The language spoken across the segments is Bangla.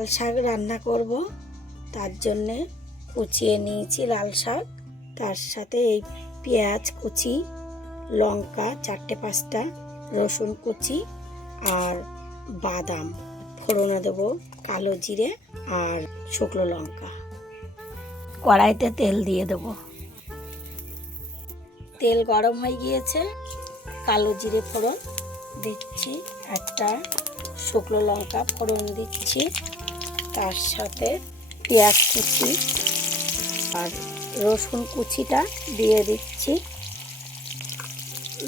লাল শাক রান্না করব। তার জন্যে কুচিয়ে নিয়েছি লাল শাক। তার সাথে এই পেঁয়াজ কুচি, লঙ্কা চারটে পাঁচটা, রসুন কুচি আর বাদাম। ফোড়নে দেবো কালো জিরে আর শুকনো লঙ্কা। কড়াইতে তেল দিয়ে দেবো। তেল গরম হয়ে গিয়েছে। কালো জিরে ফোড়ন দিচ্ছি। একটা শুকনো লঙ্কা ফোড়ন দিচ্ছি। তার সাথে পেঁয়াজ কুচি আর রসুন কুচিটা দিয়ে দিচ্ছি।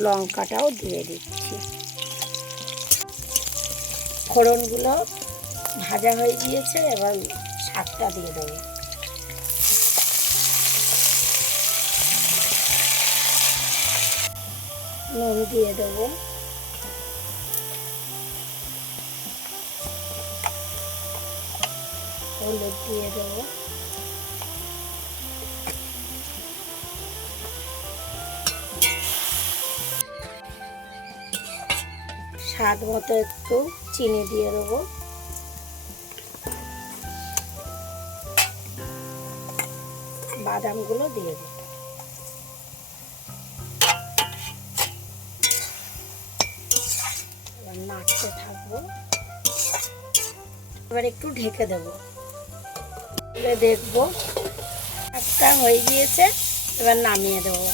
লঙ্কাটাও দিয়ে দিচ্ছি। ফোড়নগুলো ভাজা হয়ে গিয়েছে, এবার শাকটা দিয়ে দেবো। নুন দিয়ে দেবো। হলুদ দিয়ে দেবো। স্বাদ মতো একটু চিনি দিয়ে দেবো। বাদামগুলো দিয়ে দেবো। নাড়তে থাকব। এবার একটু ঢেকে দেবো। দেখব। একটা হয়ে গিয়েছে এবার নামিয়ে দেবো।